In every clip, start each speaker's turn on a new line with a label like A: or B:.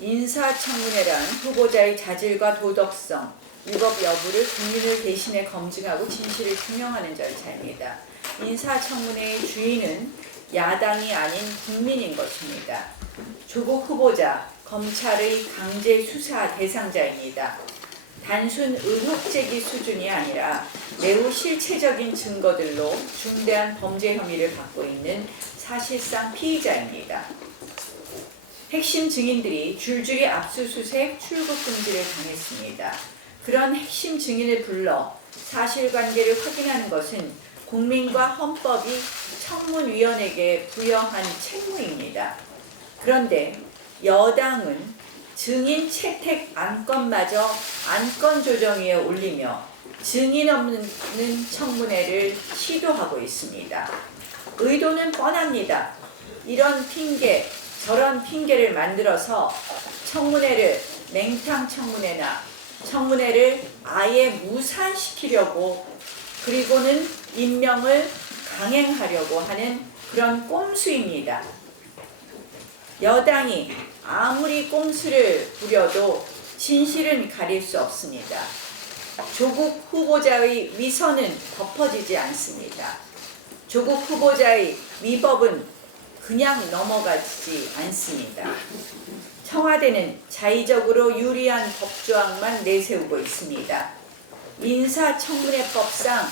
A: 인사청문회란 후보자의 자질과 도덕성, 위법 여부를 국민을 대신해 검증하고 진실을 규명하는 절차입니다. 인사청문회의 주인은 야당이 아닌 국민인 것입니다. 조국 후보자, 검찰의 강제 수사 대상자입니다. 단순 의혹 제기 수준이 아니라 매우 실체적인 증거들로 중대한 범죄 혐의를 받고 있는 사실상 피의자입니다. 핵심 증인들이 줄줄이 압수수색 출국 금지를 당했습니다. 그런 핵심 증인을 불러 사실관계를 확인하는 것은 국민과 헌법이 청문위원에게 부여한 책무입니다. 그런데 여당은 증인 채택 안건마저 안건 조정위에 올리며 증인 없는 청문회를 시도하고 있습니다. 의도는 뻔합니다. 이런 핑계, 저런 핑계를 만들어서 청문회를 냉탕 청문회나 청문회를 아예 무산시키려고 그리고는 임명을 강행하려고 하는 그런 꼼수입니다. 여당이 아무리 꼼수를 부려도 진실은 가릴 수 없습니다. 조국 후보자의 위선은 덮어지지 않습니다. 조국 후보자의 위법은 그냥 넘어가지 않습니다. 청와대는 자의적으로 유리한 법조항만 내세우고 있습니다. 인사청문회법상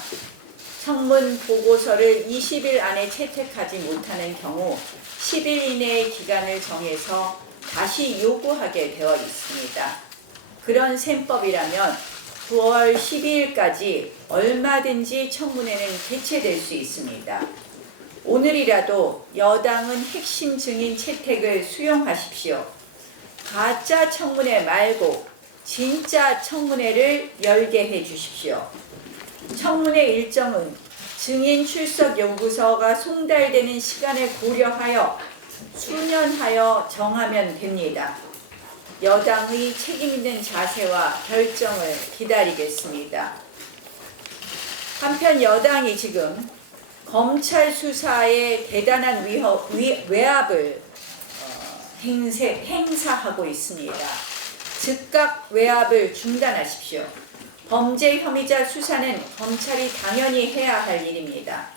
A: 청문 보고서를 20일 안에 채택하지 못하는 경우 10일 이내의 기간을 정해서 다시 요구하게 되어 있습니다. 그런 셈법이라면 9월 12일까지 얼마든지 청문회는 개최될 수 있습니다. 오늘이라도 여당은 핵심 증인 채택을 수용하십시오. 가짜 청문회 말고 진짜 청문회를 열게 해 주십시오. 청문회 일정은 증인 출석 요구서가 송달되는 시간을 고려하여 수년하여 정하면 됩니다. 여당의 책임 있는 자세와 결정을 기다리겠습니다. 한편 여당이 지금 검찰 수사에 대단한 위허, 위, 외압을 어, 행세, 행사하고 있습니다. 즉각 외압을 중단하십시오. 범죄 혐의자 수사는 검찰이 당연히 해야 할 일입니다.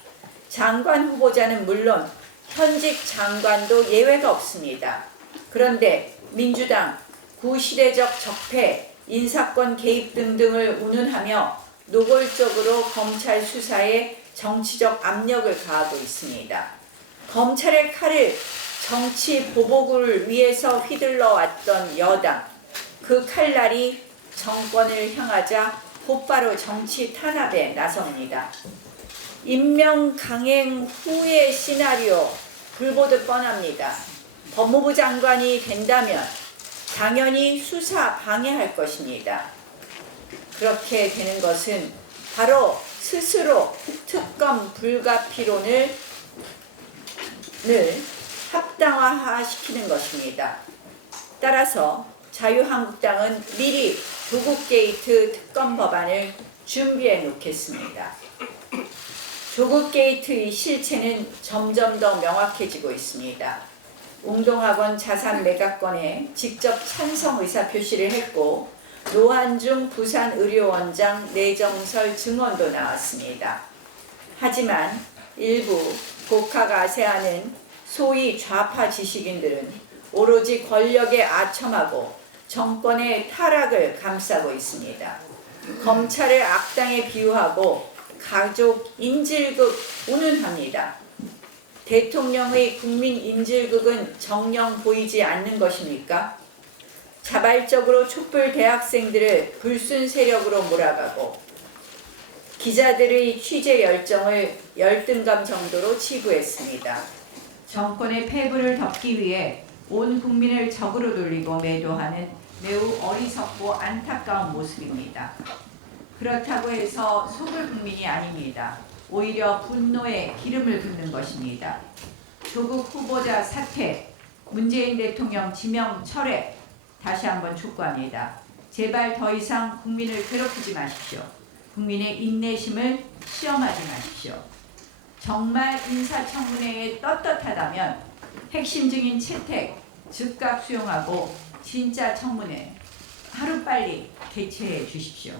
A: 장관 후보자는 물론 현직 장관도 예외가 없습니다. 그런데 민주당 구시대적 적폐, 인사권 개입 등등을 운운하며 노골적으로 검찰 수사에 정치적 압력을 가하고 있습니다. 검찰의 칼을 정치 보복을 위해서 휘둘러 왔던 여당, 그 칼날이 정권을 향하자 곧바로 정치 탄압에 나섭니다. 임명 강행 후의 시나리오 불보듯 뻔합니다. 법무부 장관이 된다면 당연히 수사 방해할 것입니다. 그렇게 되는 것은 바로 스스로 특검 불가피론을 늘 합당화시키는 것입니다. 따라서 자유한국당은 미리 조국 게이트 특검 법안을 준비해 놓겠습니다. 조국 게이트의 실체는 점점 더 명확해지고 있습니다. 웅동학원 자산 매각건에 직접 찬성 의사 표시를 했고 노한중 부산의료원장 내정설 증언도 나왔습니다. 하지만 일부 복학 아세하는 소위 좌파 지식인들은 오로지 권력에 아첨하고 정권의 타락을 감싸고 있습니다. 검찰을 악당에 비유하고 가족 인질극 운운합니다. 대통령의 국민 인질극은 정령 보이지 않는 것입니까? 자발적으로 촛불 대학생들을 불순 세력으로 몰아가고 기자들의 취재 열정을 열등감 정도로 치부했습니다. 정권의 패부를 덮기 위해 온 국민을 적으로 돌리고 매도하는 매우 어리석고 안타까운 모습입니다. 그렇다고 해서 속을 국민이 아닙니다. 오히려 분노에 기름을 붓는 것입니다. 조국 후보자 사퇴, 문재인 대통령 지명 철회 다시 한번 촉구합니다. 제발 더 이상 국민을 괴롭히지 마십시오. 국민의 인내심을 시험하지 마십시오. 정말 인사청문회에 떳떳하다면 핵심 증인 채택 즉각 수용하고 진짜 청문회 하루빨리 개최해 주십시오.